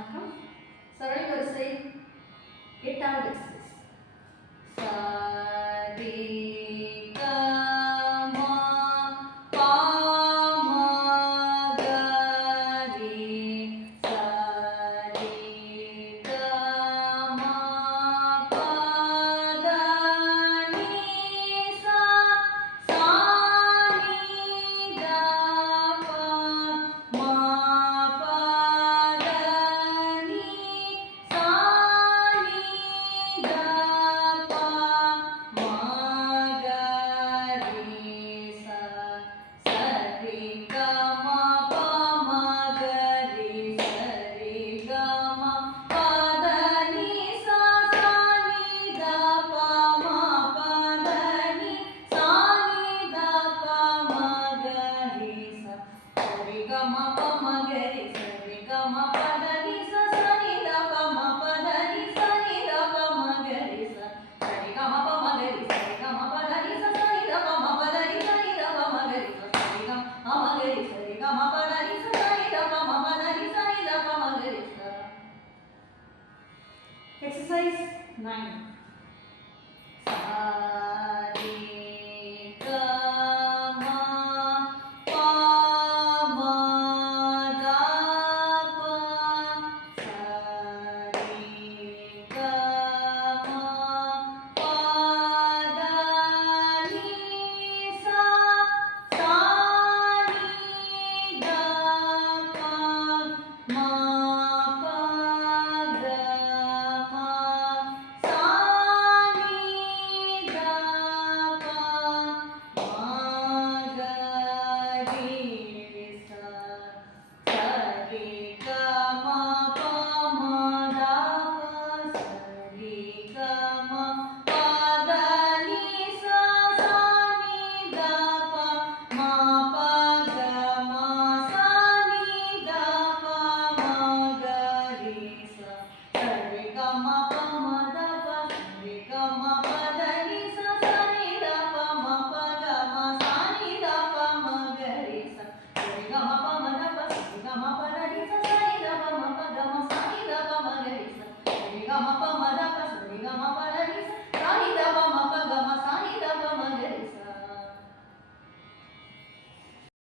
வணக்கம். சரளி வரிசை 8வது எக்ஸசைஸ். சரி க ம ப ம க ரி சரி க ம ப த நீ சா சா நீ த ப ம ப த நீ சா நீ த ப ம க ரி ச சரி க ம ப ம க ரி சரி க ம ப த நீ சா சா நீ த ப ம ப த நீ சா நீ த ப ம க ரி ச சரி க ம ப ம க ரி சரி க ம ப த நீ ச சா நீ த ப ம ப த நீ சா நீ த ப ம க ரி ச சரி க ம ப ம க ரி சரி க ம ப த நீ ச சா நீ த ப ம ப த நீ சா நீ த ப ம க ரி ச சரி க ம ம க ரி சரி க ம ப த நீ ச சா நீ த ப ம ப த நீ சா நீ த ப ம க ரி ச. Exercise 9.